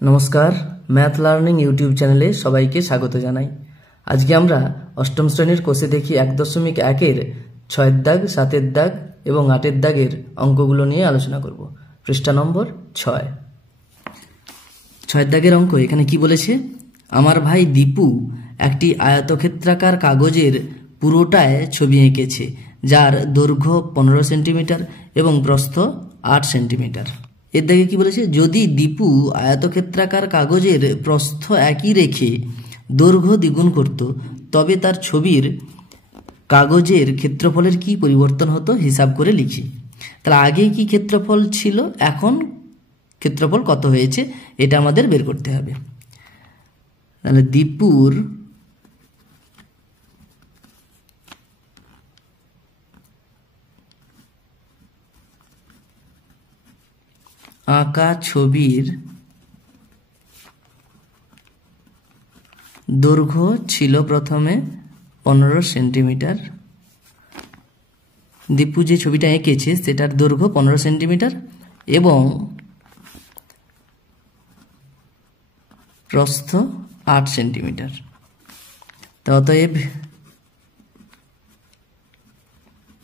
নমস্কার, math learning YouTube চ্যানেলে সবাইকে স্বাগত জানাই। আজকে আমরা অষ্টম শ্রেণীর কোষে দেখি 1.1-এর 6 দাগ, 7 দাগ এবং 8 দাগের অঙ্কগুলো নিয়ে আলোচনা করব। পৃষ্ঠা নম্বর 6 দাগের অঙ্ক এখানে কি বলেছে? আমার ভাই দীপু একটি আয়তক্ষেত্রাকার কাগজের পুরোটায় ছবি এঁকেছে, যার দৈর্ঘ্য 15 সেন্টিমিটার এবং প্রস্থ 8 সেন্টিমিটার। এর দাগে কি বলেছে? যদি দীপু আয়তক্ষেত্রাকার কাগজের প্রস্থ একই রেখে দৈর্ঘ্য দ্বিগুণ করত, তবে তার ছবির কাগজের ক্ষেত্রফলের কি পরিবর্তন হতো হিসাব করে লিখি। তাহলে আগে কি ক্ষেত্রফল ছিল, এখন ক্ষেত্রফল কত হয়েছে, এটা আমাদের বের করতে হবে। তাহলে দীপুর আঁকা ছবির দৈর্ঘ্য ছিল প্রথমে 15 সেন্টিমিটার। দীপু যে ছবিটা এঁকেছে সেটার দৈর্ঘ্য 15 সেন্টিমিটার এবং প্রস্থ 8 সেন্টিমিটার। তো অতএব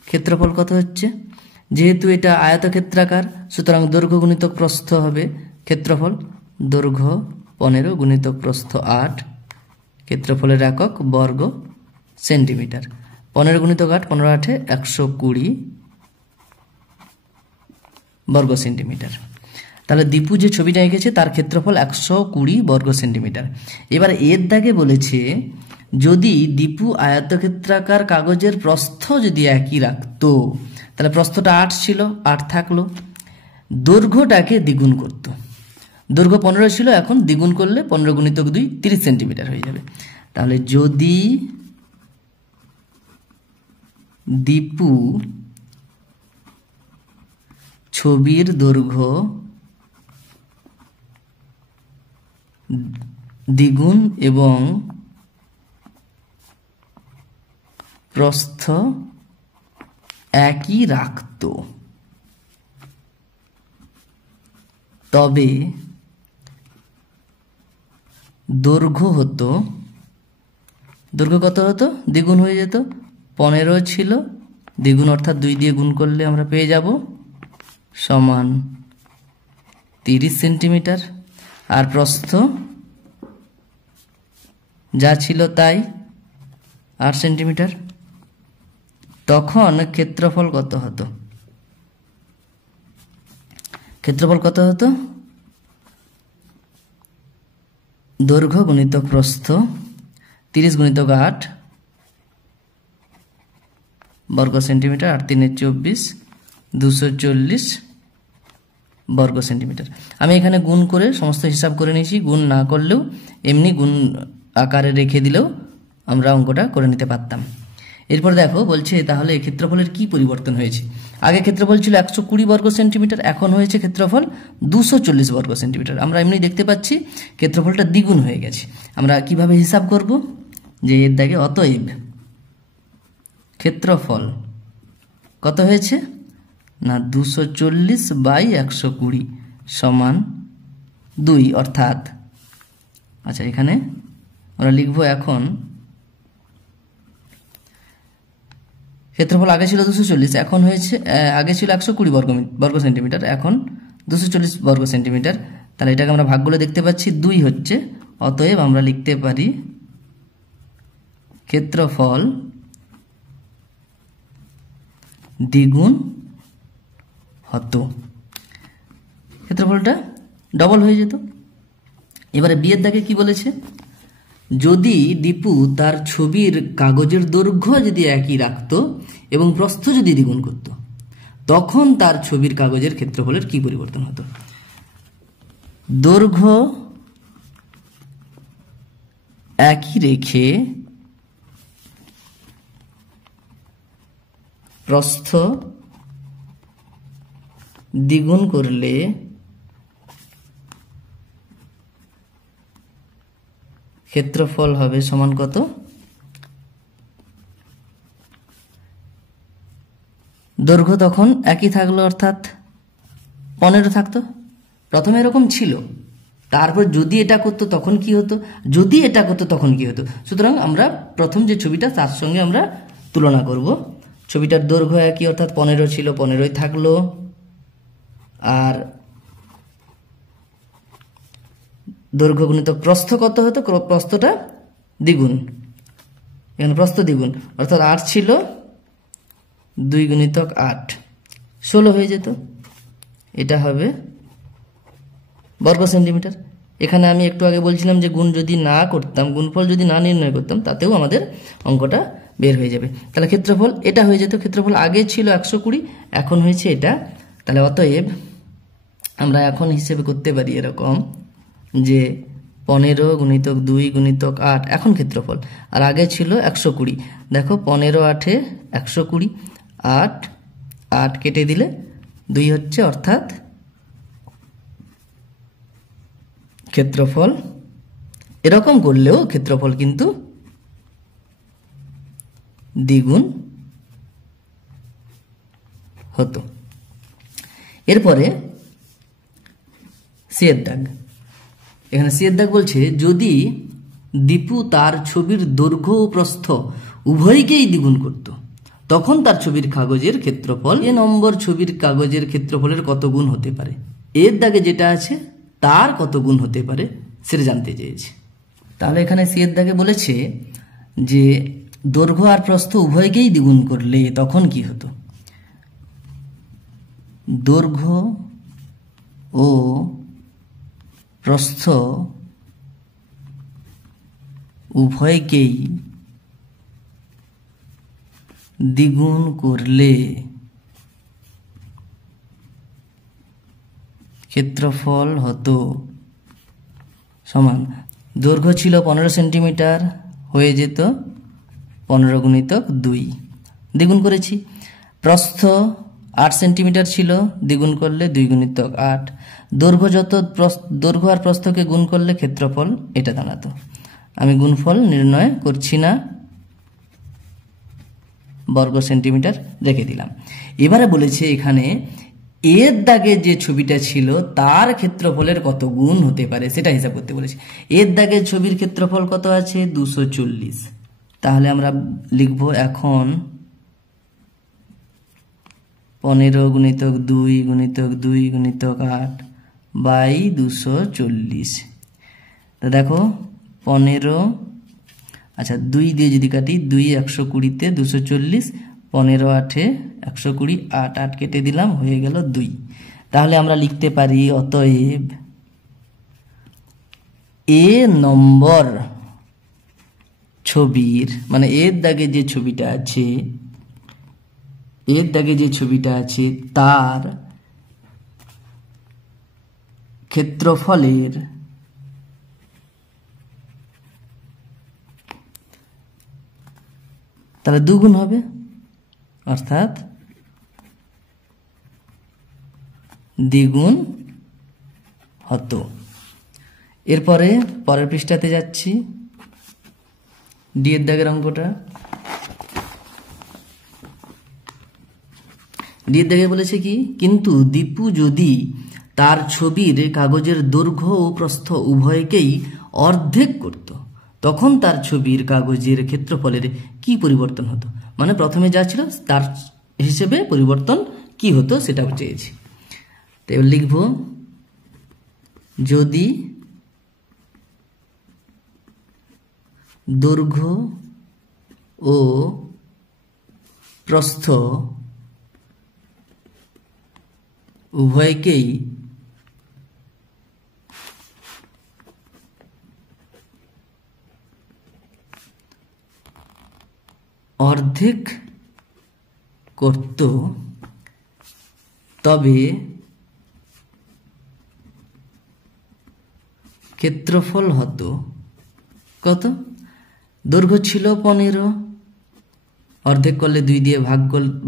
ক্ষেত্রফল কত হচ্ছে? যেহেতু এটা আয়তক্ষেত্রাকার, সুতরাং দৈর্ঘ্য গুণিতক প্রস্থ হবে ক্ষেত্রফল। দৈর্ঘ্য 15 গুণিতক প্রস্থ 8, ক্ষেত্রফলের একক বর্গ সেন্টিমিটার। 15 গুণিতক 8, 15 8 120 বর্গ সেন্টিমিটার। তাহলে দীপু যে ছবিটা এঁকেছে তার ক্ষেত্রফল 120 বর্গ সেন্টিমিটার। এবার এর দাগে বলেছে যদি দীপু আয়তক্ষেত্রাকার কাগজের প্রস্থ যদি একই রাখতো, তাহলে প্রস্থটা 8 ছিল, 8 থাকলো, দৈর্ঘ্যটাকে দ্বিগুণ করত। দৈর্ঘ্য 15 ছিল, এখন দ্বিগুণ করলে 15 গুণিতক 2 30 সেন্টিমিটার হয়ে যাবে। তাহলে যদি দীপু ছবির দৈর্ঘ্য দ্বিগুণ এবং প্রস্থ একই রাখত, তবে দৈর্ঘ্য হতো, দৈর্ঘ্য কত হতো? দ্বিগুণ হয়ে যেত। 15 ছিল, দ্বিগুণ অর্থাৎ 2 দিয়ে গুণ করলে আমরা পেয়ে যাব সমান 30 সেন্টিমিটার। আর প্রস্থ যা ছিল তাই 8 সেন্টিমিটার। তখন ক্ষেত্রফল কত হতো? ক্ষেত্রফল কত হতো? দৈর্ঘ্য গুণিতক প্রস্থ 30 গুণিতক 8 বর্গ সেন্টিমিটার, 8 3 24, 240 বর্গ সেন্টিমিটার। আমি এখানে গুণ করে সমস্ত হিসাব করে নিয়েছি। গুণ না করলেও এমনি গুণ আকারে রেখে দিলেও আমরা অঙ্কটা করে নিতে পারতাম। এরপর দেখো বলছে তাহলে ক্ষেত্রফলের কি পরিবর্তন হয়েছে। আগে ক্ষেত্রফল ছিল 120 বর্গ সেন্টিমিটার, এখন হয়েছে ক্ষেত্রফল 240 বর্গ সেন্টিমিটার। আমরা এমনি দেখতে পাচ্ছি ক্ষেত্রফলটা দ্বিগুণ হয়ে গেছে। আমরা কিভাবে হিসাব করব? যে এর দাগে অতএব ক্ষেত্রফল কত হয়েছে না 240/120 সমান 2, অর্থাৎ আচ্ছা এখানে আমরা লিখবো এখন ক্ষেত্রফল আগে ছিল 240, এখন হয়েছে আগে ছিল 120 বর্গ সেন্টিমিটার, এখন 240 বর্গ সেন্টিমিটার। তাহলে এটাকে আমরা ভাগ করে দেখতে পাচ্ছি 2 হচ্ছে। অতএব আমরা লিখতে পারি ক্ষেত্রফল দ্বিগুণ হতো, ক্ষেত্রফলটা ডবল হয়ে যেত। এবারে বিয়ের দাগে কি বলেছে? যদি দীপু তার ছবির কাগজের দৈর্ঘ্য যদি একই রাখত এবং প্রস্থ যদি দ্বিগুণ করত, তখন তার ছবির কাগজের ক্ষেত্রফলের কি পরিবর্তন হতো? দৈর্ঘ্য একই রেখে প্রস্থ দ্বিগুণ করলে ক্ষেত্রফল হবে সমান কত? দৈর্ঘ্য তখন একই থাকলো, অর্থাৎ 15 থাকতো। প্রথমে এরকম ছিল, তারপর যদি এটা করতো তখন কি হতো, যদি এটা করতো তখন কি হতো। সুতরাং আমরা প্রথম যে ছবিটা তার সঙ্গে আমরা তুলনা করব। ছবিটার দৈর্ঘ্য একই, অর্থাৎ 15 ছিল, 15ই থাকলো। আর দৈর্ঘ্য গুণিতক প্রস্থ কত হতো, প্রস্থটা দ্বিগুণ, এখানে প্রস্থ দ্বিগুণ, অর্থাৎ 8 ছিল, 2 গুণিতক 8 16 হয়ে যেত। এটা হবে বর্গ সেন্টিমিটার। এখানে আমি একটু আগে বলছিলাম যে গুণ যদি না করতাম, গুণফল যদি না নির্ণয় করতাম, তাতেও আমাদের অঙ্কটা বের হয়ে যাবে। তাহলে ক্ষেত্রফল এটা হয়ে যেত। ক্ষেত্রফল আগে ছিল 120, এখন হয়েছে এটা। তাহলে অতএব আমরা এখন হিসেবে করতে পারি এরকম যে 15 গুণিতক 2 গুণিতক 8 এখন ক্ষেত্রফল, আর আগে ছিল 120। দেখো 15 8 120, 8 8 কেটে দিলে 2 হচ্ছে, অর্থাৎ ক্ষেত্রফল এরকম করলেও ক্ষেত্রফল কিন্তু দ্বিগুণ হতো। এরপরে সিয়ের দাগ। এখানে সিয়ের দাগ বলছে যদি দীপু তার ছবির দৈর্ঘ্য ও প্রস্থ উভয়কেই দ্বিগুণ করত, তখন তার ছবির কাগজের ক্ষেত্রফল এ নম্বর ছবির কাগজের ক্ষেত্রফলের কত গুণ হতে পারে। এর দাগে যেটা আছে তার কত গুণ হতে পারে সেটা জানতে চেয়েছে। তাহলে এখানে সিয়ের দাগে বলেছে যে দৈর্ঘ্য আর প্রস্থ উভয়কেই দ্বিগুণ করলে তখন কি হতো। দৈর্ঘ্য ও প্রস্থ উভয়কেই দ্বিগুণ করলে ক্ষেত্রফল হতো সমান, দৈর্ঘ্য ছিল 15 সেন্টিমিটার, হয়ে যেত 15 গুণিতক 2, দ্বিগুণ করেছি। প্রস্থ 8 সেন্টিমিটার ছিল, দ্বিগুণ করলে 2 গুণিতক 8। দৈর্ঘ্য যত, দৈর্ঘ্য আর প্রস্থকে গুণ করলে ক্ষেত্রফল এটা দাঁড়াতো। আমি গুণফল নির্ণয় করছি না, বর্গ সেন্টিমিটার রেখে দিলাম। এবারে বলেছে এখানে এর দাগে যে ছবিটা ছিল তার ক্ষেত্রফলের কত গুণ হতে পারে সেটা হিসাব করতে বলেছে। এর দাগে ছবির ক্ষেত্রফল কত আছে, 240। তাহলে আমরা লিখব এখন 15 গুণিতক 2 গুণিতক 2 গুণিতক 8 বাই 240। তো দেখো 15, আচ্ছা 2 দিয়ে যদি কাটি, 2 120-তে 240, 15 8 120, 8 8 কেটে দিলাম, হয়ে গেল 2। তাহলে আমরা লিখতে পারি অতএব এ নম্বর ছবির, মানে এর দাগে যে ছবিটা আছে, এর দাগে যে ছবিটা আছে তার ক্ষেত্রফলের তাহলে দ্বিগুণ হবে, অর্থাৎ দ্বিগুণ হতো। এরপরে পরের পৃষ্ঠাতে যাচ্ছি, ডি এর দাগের অঙ্কটা। ডি এর দাগে বলেছে কি, কিন্তু দীপু যদি তার ছবির কাগজের দৈর্ঘ্য ও প্রস্থ উভয়কেই অর্ধেক করত, তখন তার ছবির কাগজের ক্ষেত্রফলের কি পরিবর্তন হতো। মানে প্রথমে যা ছিল তার হিসেবে পরিবর্তন কি হতো সেটাও চেয়েছি। তো এবার লিখব যদি দৈর্ঘ্য ও প্রস্থ উভয়কেই অর্ধেক করত, তবে ক্ষেত্রফল হতো কত। দৈর্ঘ্য ছিল 15, অর্ধেক করলে 2 দিয়ে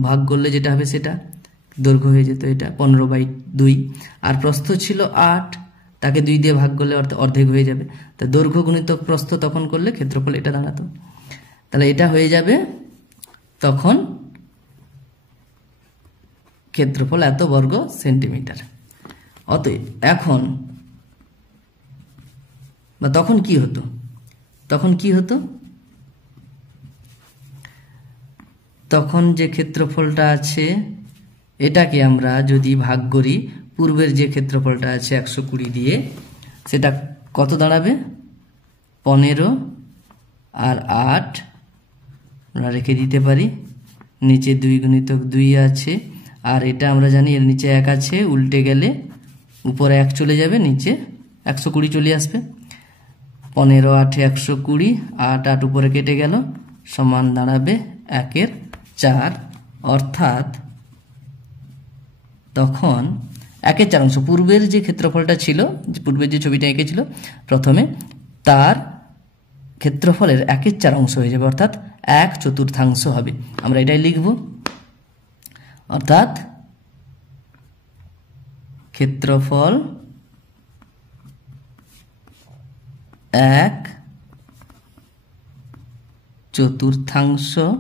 ভাগ করলে যেটা হবে সেটা দৈর্ঘ্য হয়ে যেত, এটা 15/2। আর প্রস্থ ছিল 8, তাকে 2 দিয়ে ভাগ করলে অর্ধেক হয়ে যাবে। তা দৈর্ঘ্য গুণিতক প্রস্থ তখন করলে ক্ষেত্রফল এটা দাঁড়াতো। তাহলে এটা হয়ে যাবে, তখন ক্ষেত্রফল এত বর্গ সেন্টিমিটার। অতএব এখন বা তখন কি হতো, তখন যে ক্ষেত্রফলটা আছে এটাকে আমরা যদি ভাগ করি পূর্বের যে ক্ষেত্রফলটা আছে 120 দিয়ে, সেটা কত দাঁড়াবে? 15 আর 8 আমরা রেখে দিতে পারি, নিচে 2 গুণিতক 2 আছে, আর এটা আমরা জানি এর নিচে 1 আছে, উল্টে গেলে উপরে 1 চলে যাবে, নিচে 120 চলে আসবে। 15 8 120, 8 8 উপরে কেটে গেল, সমান দাঁড়াবে 1/4, অর্থাৎ তখন 1/4 অংশ পূর্বের যে ক্ষেত্রফলটা ছিল, পূর্বের যে ছবিটা এঁকেছিল প্রথমে, তার ক্ষেত্রফলের 1/4 অংশ হয়ে যাবে, অর্থাৎ 1/4 হবে। আমরা এটাই লিখব, অর্থাৎ ক্ষেত্রফল 1/4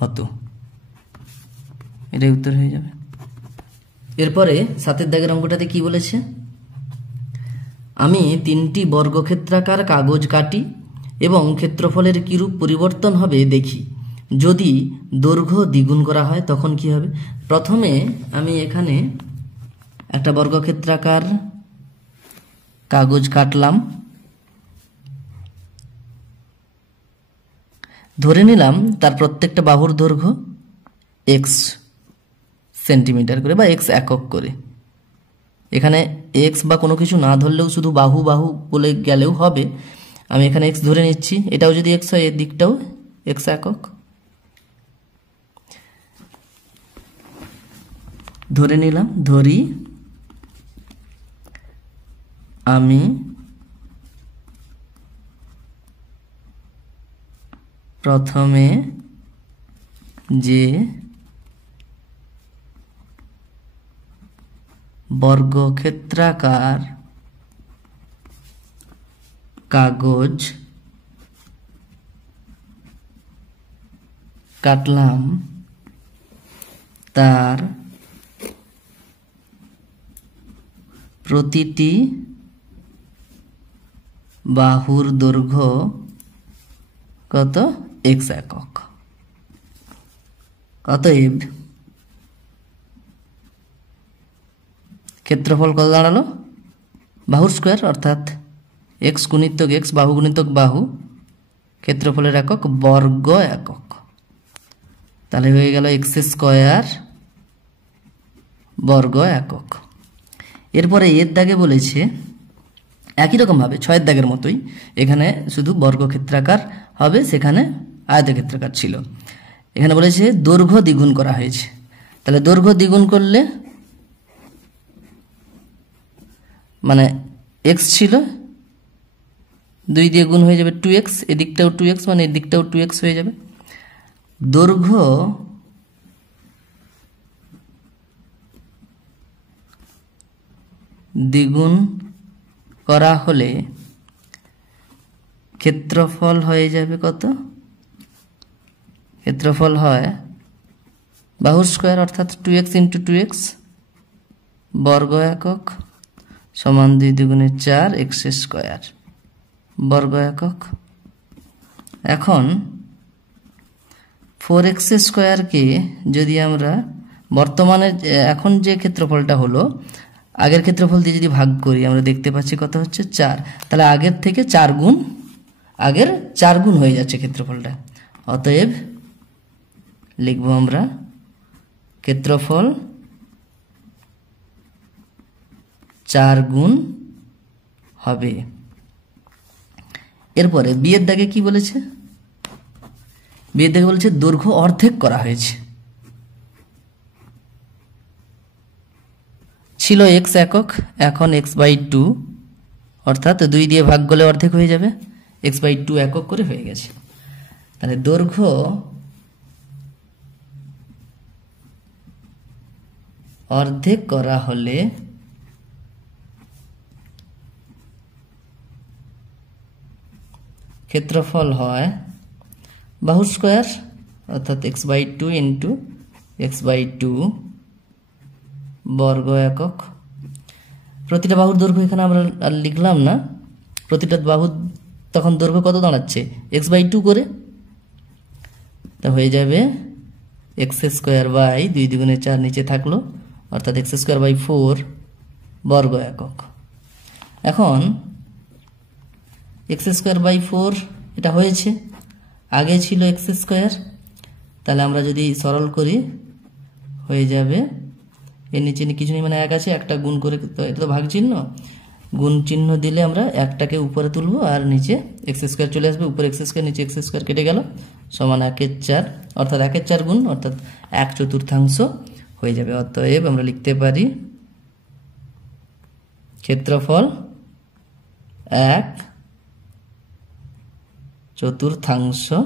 হতো। এটাই উত্তর হয়ে যাবে। এরপরে 7 দাগের অঙ্কটাতে কি বলেছে? আমি 3টি বর্গক্ষেত্রাকার কাগজ কাটি এবং ক্ষেত্রফলের কিরূপ পরিবর্তন হবে দেখি। যদি দৈর্ঘ্য দ্বিগুণ করা হয় তখন কি হবে? প্রথমে আমি এখানে একটা বর্গক্ষেত্রাকার কাগজ কাটলাম, ধরে নিলাম তার প্রত্যেকটা বাহুর দৈর্ঘ্য x সেন্টিমিটার করে বা x একক করে। এখানে x বা কোনো কিছু না ধরলেও শুধু বাহু বাহু বলে গেলেও হবে। আমি এখানে x ধরে নিচ্ছি, এটাও যদি x হয় এর দিকটাও x একক ধরে নিলাম। ধরি আমি প্রথমে যে বর্গক্ষেত্রাকার কাগজ কাটলাম তার প্রতিটি বাহুর দৈর্ঘ্য কত? x একক। অতএব ক্ষেত্রফল কত দাঁড়ালো? বাহুর স্কোয়ার, অর্থাৎ x গুণিতক x, বাহু গুণিতক বাহু, ক্ষেত্রফলের একক বর্গ একক। তাহলে হয়ে গেল x স্কোয়ার বর্গ একক। এরপরে এর দাগে বলেছে একই রকমভাবে 6 দাগের মতোই, এখানে শুধু বর্গক্ষেত্রাকার হবে, সেখানে আয়তক্ষেত্রাকার ছিল। এখানে বলেছে দৈর্ঘ্য দ্বিগুণ করা হয়েছে। তাহলে দৈর্ঘ্য দ্বিগুণ করলে মানে x ছিল 2 দিয়ে গুণ হয়ে যাবে 2x, এদিকটাও 2x, মানে এদিকটাও 2x হয়ে যাবে। দৈর্ঘ্য দ্বিগুণ করা হলে ক্ষেত্রফল হয়ে যাবে কত? ক্ষেত্রফল হয় বাহুর স্কোয়ার, অর্থাৎ 2x × 2x বর্গ একক সমান 2 2 4 x স্কোয়ার বর্গ একক। এখন 4x স্কোয়ারকে যদি আমরা বর্তমানে এখন যে ক্ষেত্রফলটা হলো আগের ক্ষেত্রফল দিয়ে যদি ভাগ করি, আমরা দেখতে পাচ্ছি কত হচ্ছে 4। তাহলে আগের থেকে 4 গুণ, আগের 4 গুণ হয়ে যাচ্ছে ক্ষেত্রফলটা। অতএব লিখব আমরা ক্ষেত্রফল 4 গুণ হবে। এরপরে বিয়ের দাগে কি বলেছে? বিয়ের দাগে বলেছে দৈর্ঘ্য অর্ধেক করা হয়েছে। ছিল x একক, এখন x/2, অর্থাৎ 2 দিয়ে ভাগ করলে অর্ধেক হয়ে যাবে, x/2 একক করে হয়ে গেছে। তাহলে দৈর্ঘ্য অর্ধেক করা হলে ক্ষেত্রফল হয় বাহু স্কোয়ার, অর্থাৎ x/2 × x/2 বর্গ একক প্রতিটা বাহুর দৈর্ঘ্য এখানে আমরা আর লিখলাম না, প্রতিটা বাহুর তখন দৈর্ঘ্য কত দাঁড়াচ্ছে x/2 করে, তা হয়ে যাবে x² / 2 × 4 নিচে থাকলো, অর্থাৎ x²/4 বর্গ একক। এখন x²/4 এটা হয়েছে, আগে ছিল x², তাহলে আমরা যদি সরল করি হয়ে যাবে এর নিচে কিছু নেই, মানে 1 আছে, একটা গুণ করে, তো এটা তো ভাগ চিহ্ন, গুণ চিহ্ন দিলে আমরা একটাকে উপরে তুলবো আর নিচে x² চলে আসবে, উপরে x², নিচে x² কেটে গেল, সমান 1/4, অর্থাৎ 1/4 গুণ অর্থাৎ 1/4 হয়ে যাবে। অতএব আমরা লিখতে পারি ক্ষেত্রফল 1/4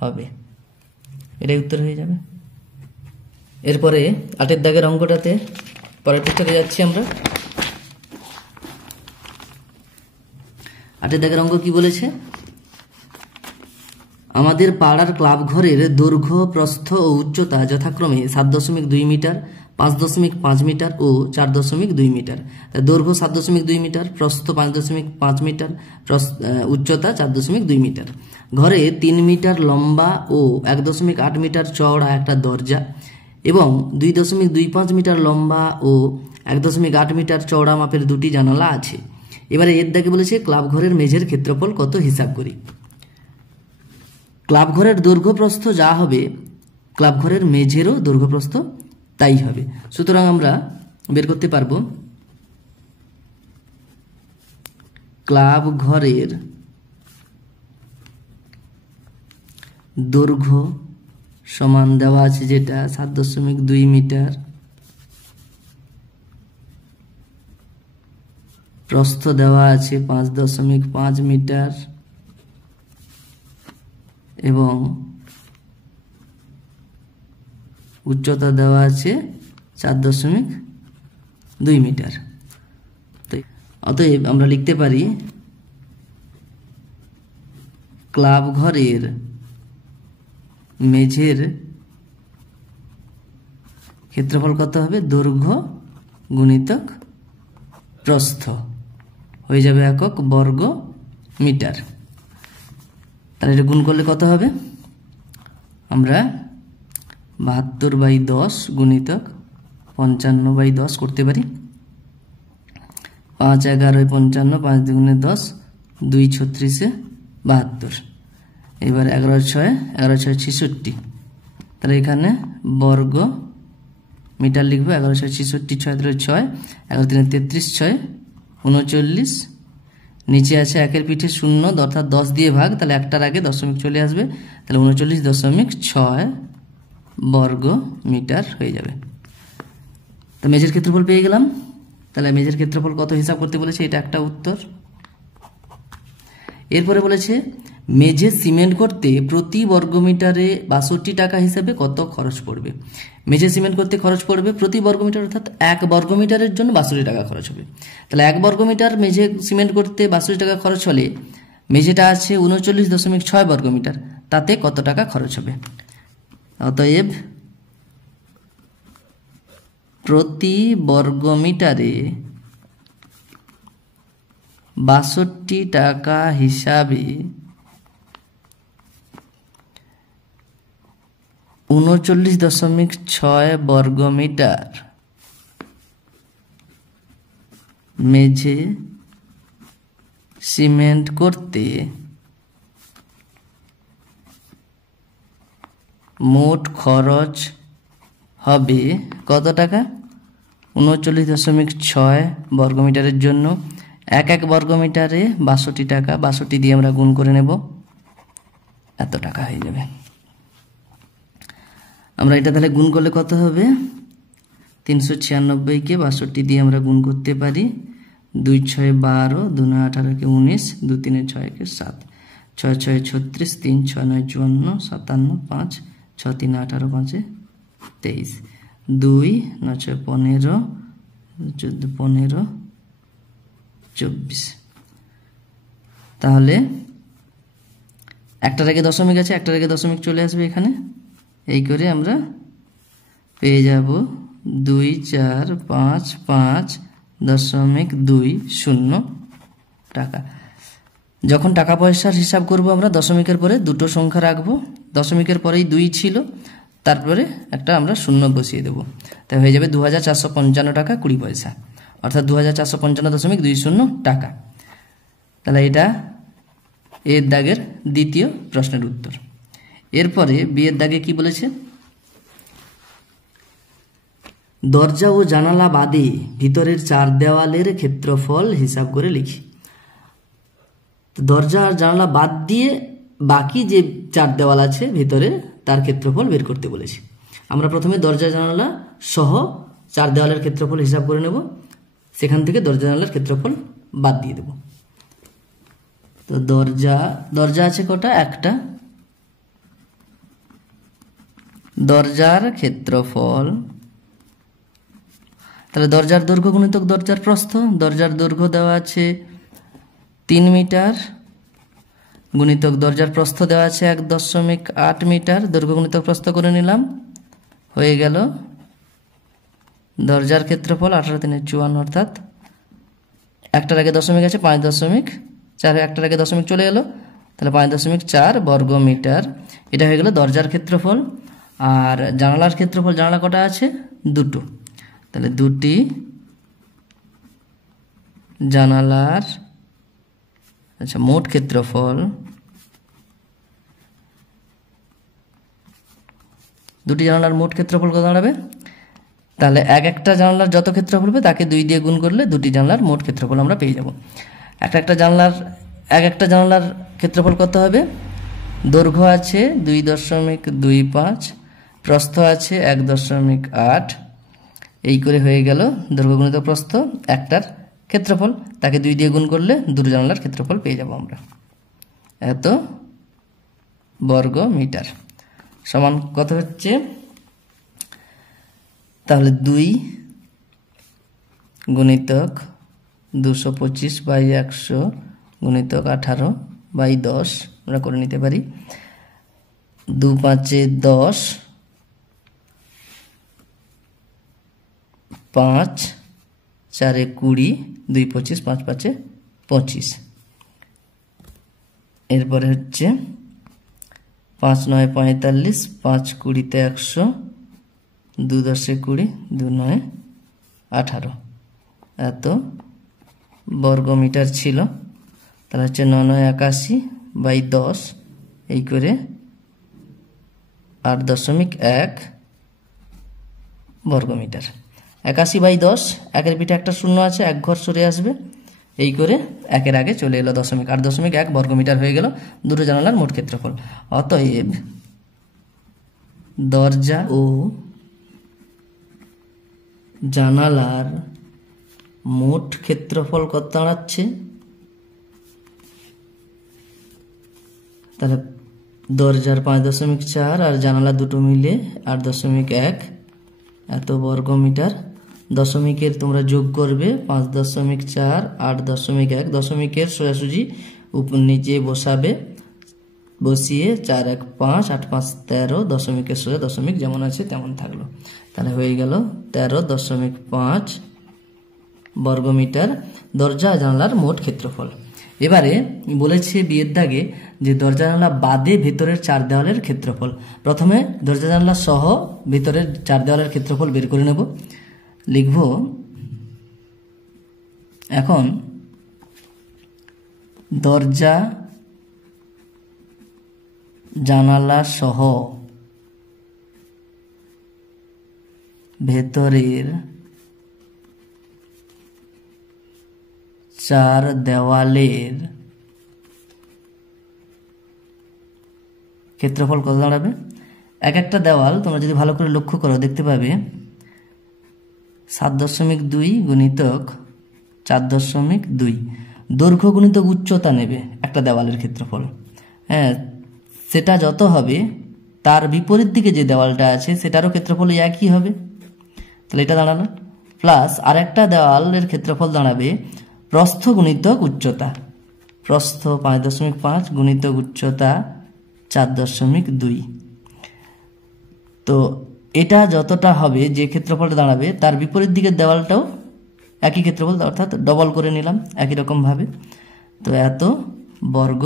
হবে, এটাই উত্তর হয়ে যাবে। এরপরে 8 দাগের অঙ্কটাতে পরের পৃষ্ঠাতে যাচ্ছি আমরা। 8 দাগের অঙ্ক কি বলেছে, আমাদের পাড়ার ক্লাব ঘরের দৈর্ঘ্য, প্রস্থ ও উচ্চতা যথাক্রমে 7.2 মিটার, 5.5 মিটার ও 4.2 মিটার। দৈর্ঘ্য 7.2 মিটার, প্রস্থ 5.5 মিটার, উচ্চতা 4.2 মিটার। ঘরে 3 মিটার লম্বা ও 1.8 মিটার চওড়া একটা দরজা এবং 2.25 মিটার লম্বা ও 1.8 মিটার চওড়া মাপের 2টি জানালা আছে। এবারে এর দাগে বলেছে ক্লাব ঘরের মেঝের ক্ষেত্রফল কত হিসাব করি। ক্লাব ঘরের দৈর্ঘ্য প্রস্থ যা হবে ক্লাব ঘরের মেঝেরও দৈর্ঘ্য প্রস্থ তাই হবে। সুতরাং আমরা বের করতে পারবো ক্লাব ঘরের দৈর্ঘ্য সমান দেওয়া আছে যেটা 7.2 মিটার, প্রস্থ দেওয়া আছে 5.5 মিটার এবং উচ্চতা দেওয়া আছে 4.2 মিটার। অতএব আমরা লিখতে পারি ক্লাব ঘরের মেঝের ক্ষেত্রফল কত হবে, দৈর্ঘ্য গুণিতক প্রস্থ, হয়ে যাবে একক বর্গ মিটার। তাহলে এটা গুণ করলে কত হবে, আমরা 72/10 গুণিতক 55/10 করতে পারি। 5 11 55, 5 2 10, 2 36 72। এবার 11 6 66। তাহলে এখানে বর্গ মিটার লিখবো, 11 6 66, 6 3 6, 11 3 33, 6 39, নিচে আছে 1-এর পিঠে 0 অর্থাৎ 10 দিয়ে ভাগ, তাহলে একটার আগে দশমিক চলে আসবে, তাহলে 39.6 বর্গ মিটার হয়ে যাবে। তো মেঝের ক্ষেত্রফল পেয়ে গেলাম। তাহলে মেঝের ক্ষেত্রফল কত হিসাব করতে বলেছে, এটা একটা উত্তর। এরপরে বলেছে মেঝে সিমেন্ট করতে প্রতি বর্গমিটারে 62 টাকা হিসাবে কত খরচ পড়বে। মেঝে সিমেন্ট করতে খরচ পড়বে প্রতি বর্গমিটার, অর্থাৎ 1 বর্গমিটারের জন্য 62 টাকা খরচ হবে। তাহলে 1 বর্গমিটার মেঝে সিমেন্ট করতে 62 টাকা খরচ হলে মেঝেটা আছে 39.6 বর্গমিটার, তাতে কত টাকা খরচ হবে। অতএব প্রতি বর্গমিটারে 62 টাকা হিসাবে 39.6 বর্গমিটার মেঝে সিমেন্ট করতে মোট খরচ হবে কত টাকা, 39.6 বর্গমিটারের জন্য 1 বর্গমিটারে 62 টাকা, 62 দিয়ে আমরা গুণ করে নেব, এত টাকা হয়ে যাবে। আমরা এটা তাহলে গুণ করলে কত হবে, 396কে 62 দিয়ে আমরা গুণ করতে পারি, 2 6 12, 2 9 18, 19, 2 3 6 7, 6 6 36, 3 6 9 54, 57, 5 6 3 18, 5 23, 2 9 6 15, 14 15 24। তাহলে একটার আগে দশমিক আছে, একটার আগে দশমিক চলে আসবে এখানে, এই করে আমরা পেয়ে যাব 2 4 5 5 0.20 টাকা। যখন টাকা পয়সার হিসাব করব আমরা দশমিকের পরে দুটো সংখ্যা রাখবো, দশমিকের পরেই 2 ছিল, তারপরে একটা আমরা শূন্য বসিয়ে দেবো, তাই হয়ে যাবে 2455 টাকা 20 পয়সা, অর্থাৎ 2455.20 টাকা। তাহলে এটা এর দাগের দ্বিতীয় প্রশ্নের উত্তর। এরপরে বি এর দাগে কি বলেছে, দরজা ও জানালা বাদে ভিতরের 4 দেওয়ালের ক্ষেত্রফল হিসাব করে লিখি। দরজা আর জানালা বাদ দিয়ে বাকি যে 4 দেওয়াল আছে ভিতরে তার ক্ষেত্রফল বের করতে বলেছি। আমরা প্রথমে দরজা জানালা সহ 4 দেওয়ালের ক্ষেত্রফল হিসাব করে নেব, সেখান থেকে দরজা জানালার ক্ষেত্রফল বাদ দিয়ে দেব। তো দরজা আছে কটা, একটা। দরজার ক্ষেত্রফল, তাহলে দরজার দৈর্ঘ্য গুণিতক দরজার প্রস্থ, দরজার দৈর্ঘ্য দেওয়া আছে 3 মিটার গুণিতক দরজার প্রস্থ দেওয়া আছে 1.8 মিটার, দৈর্ঘ্য গুণিতক প্রস্থ করে নিলাম, হয়ে গেল দরজার ক্ষেত্রফল 18×3 = 54, অর্থাৎ একটার আগে দশমিক আছে 5.4, একটার আগে দশমিক চলে এলো, তাহলে 5.4 বর্গ মিটার। এটা হয়ে গেল দরজার ক্ষেত্রফল। আর জানালার ক্ষেত্রফল, জানালা কটা আছে, দুটো, তাহলে দুটি জানালার মোট ক্ষেত্রফল, দুটি জানালার মোট ক্ষেত্রফল কত দাঁড়াবে, তাহলে একটা জানালার যত ক্ষেত্রফল হবে তাকে 2 দিয়ে গুণ করলে দুটি জানালার মোট ক্ষেত্রফল আমরা পেয়ে যাব। একটা জানালার ক্ষেত্রফল কত হবে, দৈর্ঘ্য আছে 2.25, প্রস্থ আছে 1.8, এই করে হয়ে গেল দৈর্ঘ্য গুণিত প্রস্থ একটার ক্ষেত্রফল, তাকে 2 দিয়ে গুণ করলে দুটো জানালার ক্ষেত্রফল পেয়ে যাব আমরা, এত বর্গ মিটার। সমান কত হচ্ছে, তাহলে 2 গুণিতক 225/100 গুণিতক 18/10 আমরা করে নিতে পারি। 2 5 10, 5 4 20, 2 25, 5 5 25। এরপরে হচ্ছে 5 9 45, 5 20 100, 2 10 20, 2 9 18, এত বর্গ মিটার ছিল। তাহলে হচ্ছে 9 9 81/10, এই করে 8.1 বর্গ মিটার। 81/10, একের পিঠে একটা শূন্য আছে, এক ঘর সরে আসবে, এই করে একের আগে চলে এলো দশমিক, 8.1 বর্গ মিটার হয়ে গেল দুটো জানালার মোট ক্ষেত্রফল। অতএব দরজা ও জানালার মোট ক্ষেত্রফল কত দাঁড়াচ্ছে, তাহলে দরজার 5.4 আর জানালা দুটো মিলে 8.1, এত বর্গ মিটার। দশমিকের তোমরা যোগ করবে, 5.4 8.1, দশমিকের সোজাসুজি উপর নিচে বসাবে, বসিয়ে 4 1 5 8 5 13, দশমিকের সোজা দশমিক যেমন আছে তেমন থাকলো, তাহলে হয়ে গেল 13.5 বর্গ মিটার দরজা জানালার মোট ক্ষেত্রফল। এবারে বলেছে বিয়ের দাগে যে দরজা জানালা বাদে ভেতরের 4 দেওয়ালের ক্ষেত্রফল। প্রথমে দরজা জানালা সহ ভেতরের 4 দেওয়ালের ক্ষেত্রফল বের করে নেব। লিখব, এখন দরজা জানালা সহ ভেতরের 4 দেওয়ালের ক্ষেত্রফল কত দাঁড়াবে। একটা দেওয়াল তোমরা যদি ভালো করে লক্ষ্য করো দেখতে পাবে 7.2 গুণিতক 4.2, দৈর্ঘ্য গুণিতক উচ্চতা নেবে একটা দেওয়ালের ক্ষেত্রফল। হ্যাঁ, সেটা যত হবে তার বিপরীত দিকে যে দেওয়ালটা আছে সেটারও ক্ষেত্রফল একই হবে, তাহলে এটা দাঁড়ালো। প্লাস আরেকটা দেওয়ালের ক্ষেত্রফল দাঁড়াবে প্রস্থ গুণিতক উচ্চতা, প্রস্থ 5.5 গুণিতক উচ্চতা 4.2। তো এটা যতটা হবে যে ক্ষেত্রফলটা দাঁড়াবে তার বিপরীত দিকের দেওয়ালটাও একই ক্ষেত্রফল, অর্থাৎ ডবল করে নিলাম একই রকমভাবে। তো এত বর্গ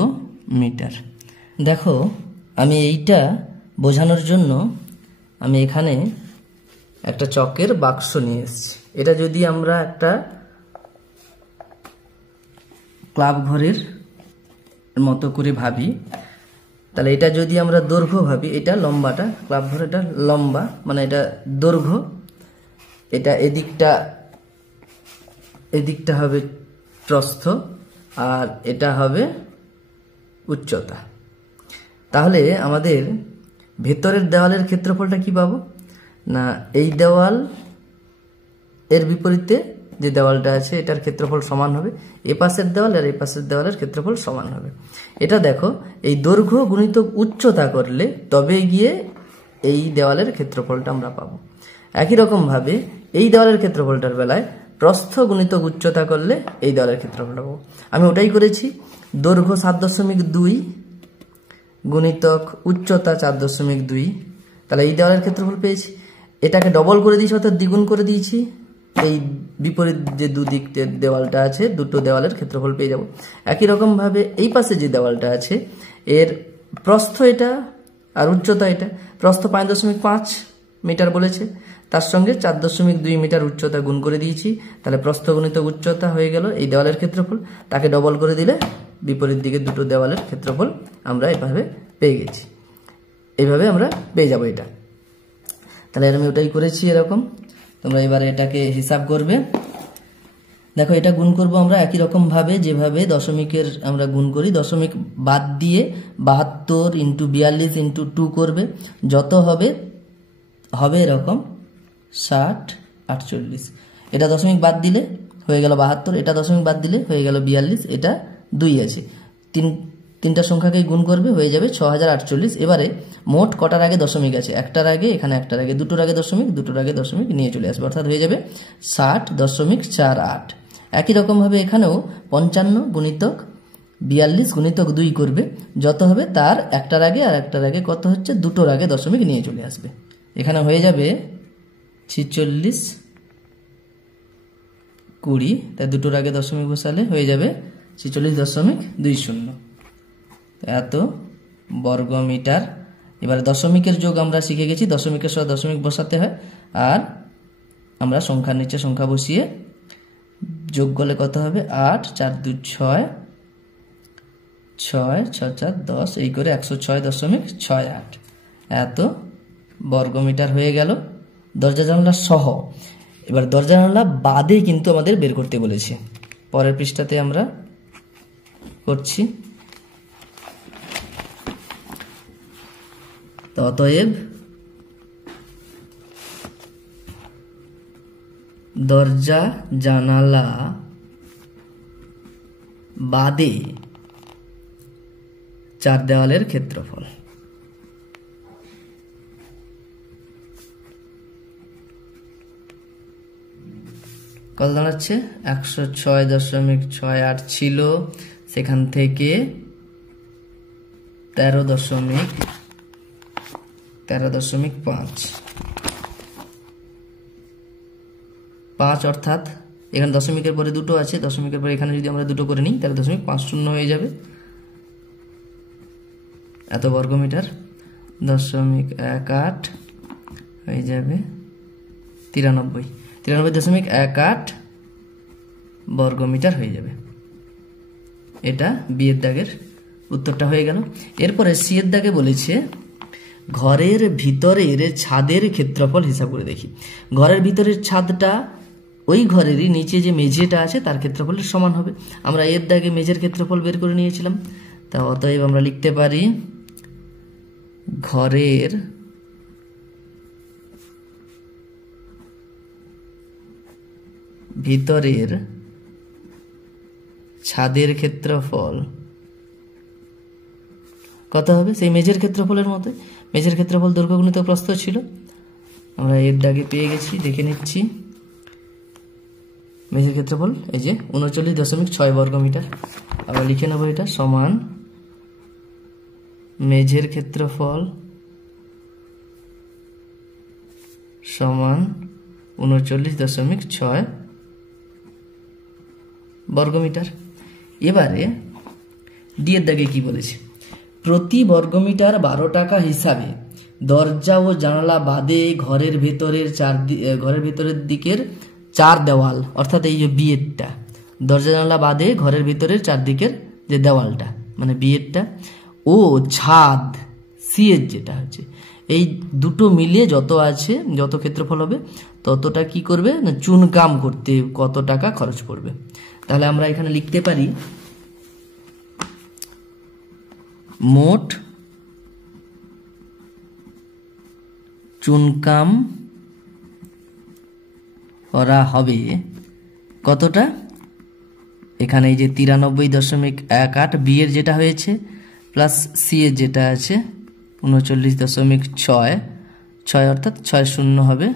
মিটার। দেখো আমি এইটা বোঝানোর জন্য আমি এখানে একটা চকের বাক্স নিয়ে এসেছি। এটা যদি আমরা একটা ক্লাব ঘরের মতো করে ভাবি, তাহলে এটা যদি আমরা দৈর্ঘ্য ভাবি, এটা লম্বাটা, ক্লাব ঘর এটা লম্বা মানে এটা দৈর্ঘ্য, এটা এদিকটা হবে প্রস্থ, আর এটা হবে উচ্চতা। তাহলে আমাদের ভেতরের দেওয়ালের ক্ষেত্রফলটা কি পাবো না, এই দেওয়াল এর বিপরীতে যে দেওয়ালটা আছে এটার ক্ষেত্রফল সমান হবে, এ পাশের দেওয়াল আর এই পাশের দেওয়ালের ক্ষেত্রফল সমান হবে। এটা দেখো এই দৈর্ঘ্য গুণিত উচ্চতা করলে তবে গিয়ে এই দেওয়ালের ক্ষেত্রফলটা আমরা পাবো। একই রকম ভাবে এই দেওয়ালের ক্ষেত্রফলটার বেলায় প্রস্থ গুণিত উচ্চতা করলে এই দেওয়ালের ক্ষেত্রফলটা পাবো। আমি ওটাই করেছি, দৈর্ঘ্য 7.2 গুণিতক উচ্চতা 4.2, তাহলে এই দেওয়ালের ক্ষেত্রফল পেয়েছি। এটাকে ডবল করে দিয়েছি, অর্থাৎ দ্বিগুণ করে দিয়েছি, এই বিপরীত যে দুদিক দেওয়ালটা আছে দুটো দেওয়ালের ক্ষেত্রফল পেয়ে যাব। একই রকম ভাবে এই পাশে যে দেওয়ালটা আছে এর প্রস্থ এটা আর উচ্চতা এটা, প্রস্থ 5.5 মিটার বলেছে, তার সঙ্গে 4.2 মিটার উচ্চতা গুণ করে দিয়েছি, তাহলে প্রস্থ গুণিত উচ্চতা হয়ে গেল এই দেওয়ালের ক্ষেত্রফল। তাকে ডবল করে দিলে বিপরীত দিকে দুটো দেওয়ালের ক্ষেত্রফল আমরা এভাবে পেয়ে গেছি। এইভাবে আমরা পেয়ে যাব এটা। তাহলে আমি ওটাই করেছি এরকম। তোমরা এবারে এটাকে হিসাব করবে। দেখো এটা গুণ করব আমরা একই রকম ভাবে যেভাবে দশমিকের আমরা গুণ করি, দশমিক বাদ দিয়ে 72 × 42 × 2 করবে, যত হবে এরকম 60 48। এটা দশমিক বাদ দিলে হয়ে গেল 72, এটা দশমিক বাদ দিলে হয়ে গেল 42, এটা 2 আছে, তিনটা সংখ্যাকে গুণ করবে হয়ে যাবে 6048। এবারে মোট কটার আগে দশমিক আছে, একটার আগে, এখানে একটার আগে, দুটোর আগে দশমিক, দুটোর আগে দশমিক নিয়ে চলে আসবে, অর্থাৎ হয়ে যাবে 60.48। একই রকমভাবে এখানেও 55 গুণিতক 42 গুণিতক 2 করবে, যত হবে তার একটার আগে আর একটার আগে কত হচ্ছে, দুটোর আগে দশমিক নিয়ে চলে আসবে। এখানে হয়ে যাবে 46.20, তাই দুটোর আগে দশমিক বসালে হয়ে যাবে 46.20। এত বর্গ মিটার। এবারে দশমিকের যোগ আমরা শিখে গেছি, দশমিকের সহ দশমিক বসাতে হয়, আর আমরা সংখ্যার নিচে সংখ্যা বসিয়ে যোগ করলে কত হবে, 8 4 2 6 6 6 4 10, এই করে 106.68। এত বর্গ মিটার হয়ে গেল দরজা জানলা সহ। এবার দরজা জানলা বাদে কিন্তু আমাদের বের করতে বলেছে, পরের পৃষ্ঠাতে আমরা করছি। অতএব দরজা জানালা বাদে 4 দেওয়ালের ক্ষেত্রফল। কত দাঁড়াচ্ছে, 106.68 ছিল, সেখান থেকে 13.5, অর্থাৎ এখানে দশমিকের পরে দুটো আছে, দশমিকের পরে এখানে যদি আমরা দুটো করে নিই তাহলে 0.50 হয়ে যাবে। এত বর্গ মিটার 0.18 হয়ে যাবে 93.18 বর্গ মিটার হয়ে যাবে। এটা বি এর দাগের উত্তরটা হয়ে গেল। এরপরে সি এর দাগে বলেছে ঘরের ভিতরের ছাদের ক্ষেত্রফল হিসাব করে দেখি। ঘরের ভিতরের ছাদটা ওই ঘরেরই নিচে যে মেঝেটা আছে তার ক্ষেত্রফলের সমান হবে। আমরা এর দাগে মেঝের ক্ষেত্রফল বের করে নিয়েছিলাম, তা অতএব আমরা লিখতে পারি ঘরের ভিতরের ছাদের ক্ষেত্রফল কত হবে, সেই মেঝের ক্ষেত্রফলের মতো। মেঝের ক্ষেত্রফল দৈর্ঘ্য গুণিত প্রস্থ ছিল, আমরা এর দাগে পেয়ে গেছি, দেখে নিচ্ছি। মেঝের ক্ষেত্রফল এই যে 39.6 বর্গ মিটার। আমরা লিখে নেব এটা সমান মেঝের ক্ষেত্রফল সমান 39.6 বর্গমিটার। এবারে ডি এর দাগে কি বলেছে, প্রতি বর্গমিটার 12 টাকা হিসাবে দরজা ও জানালা বাদে ঘরের ভেতরের দিকের 4 দেওয়াল, অর্থাৎ এই যে বিয়েরটা, দরজা জানালা বাদে ঘরের ভিতরের চারদিকের যে দেওয়ালটা মানে বিয়েরটা, ও ছাদ সি এর যেটা হচ্ছে, এই দুটো মিলিয়ে যত আছে, যত ক্ষেত্রফল হবে ততটা কি করবে না চুনকাম করতে কত টাকা খরচ পড়বে। তাহলে আমরা এখানে লিখতে পারি মোট চুনকাম করা হবে কতটা, এখানে এই যে 93.18 বি এর যেটা হয়েছে প্লাস সি এর যেটা আছে 39.6 অর্থাৎ 60 হবে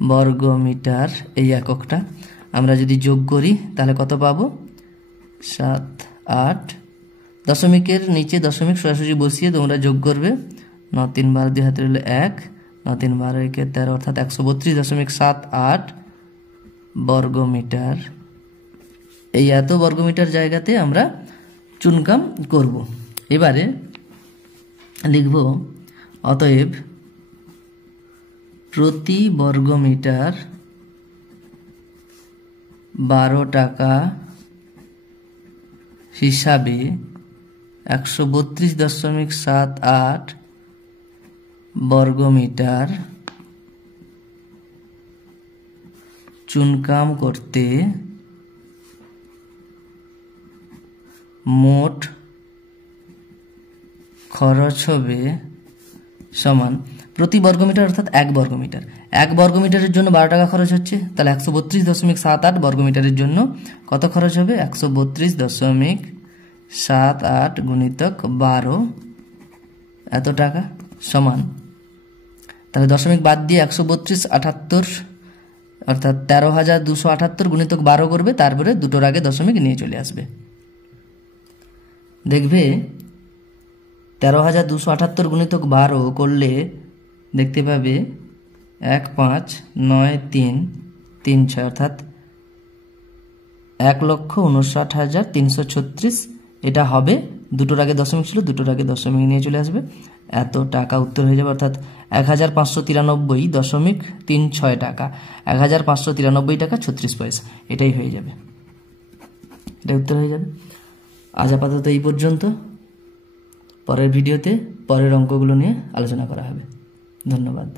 বর্গমিটার। এই এককটা আমরা যদি যোগ করি তাহলে কত পাবো, 7 8, দশমিকের নিচে দশমিক সরাসরি বসিয়ে তোমরা যোগ করবে, 9 3 12 2 হাতে রইল 1, 9 3 12 1 13 অর্থাৎ 132.78 বর্গমিটার। এই এত বর্গমিটার জায়গাতে আমরা চুনকাম করব। এবারে লিখব অতএব প্রতি বর্গমিটার 12 টাকা হিসাবে 132.78 বর্গমিটার চুনকাম করতে মোট খরচ হবে সমান প্রতি বর্গমিটার অর্থাৎ 1 বর্গমিটার, 1 বর্গমিটারের জন্য 12 টাকা খরচ হচ্ছে, তাহলে 132.78 বর্গমিটারের জন্য কত খরচ হবে, 132.78 গুণিতক 12 এত টাকা সমান, তাহলে দশমিক বাদ দিয়ে 132.78 অর্থাৎ 13,278 গুণিতক 12 করবে, তারপরে দুটোর আগে দশমিক নিয়ে চলে আসবে, দেখবে 13,278 গুণিতক 12 করলে দেখতে পাবে 159336 অর্থাৎ 1,59,336 এটা হবে, দুটোর আগে দশমিক ছিল, দুটোর আগে দশমিক নিয়ে চলে আসবে, এত টাকা উত্তর হয়ে যাবে, অর্থাৎ 1593.36 টাকা, 1593 টাকা 36 পয়সা, এটাই হয়ে যাবে, এটা উত্তর হয়ে যাবে। আজ আপাতত এই পর্যন্ত, পরের ভিডিওতে পরের অঙ্কগুলো নিয়ে আলোচনা করা হবে। ধন্যবাদ।